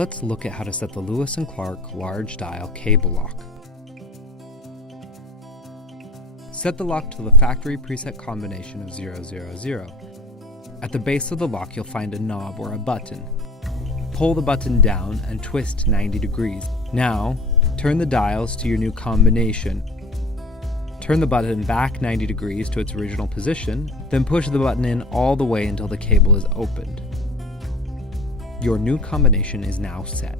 Let's look at how to set the Lewis & Clark large dial cable lock. Set the lock to the factory preset combination of 000. At the base of the lock, you'll find a knob or a button. Pull the button down and twist 90 degrees. Now, turn the dials to your new combination. Turn the button back 90 degrees to its original position, then push the button in all the way until the cable is opened. Your new combination is now set.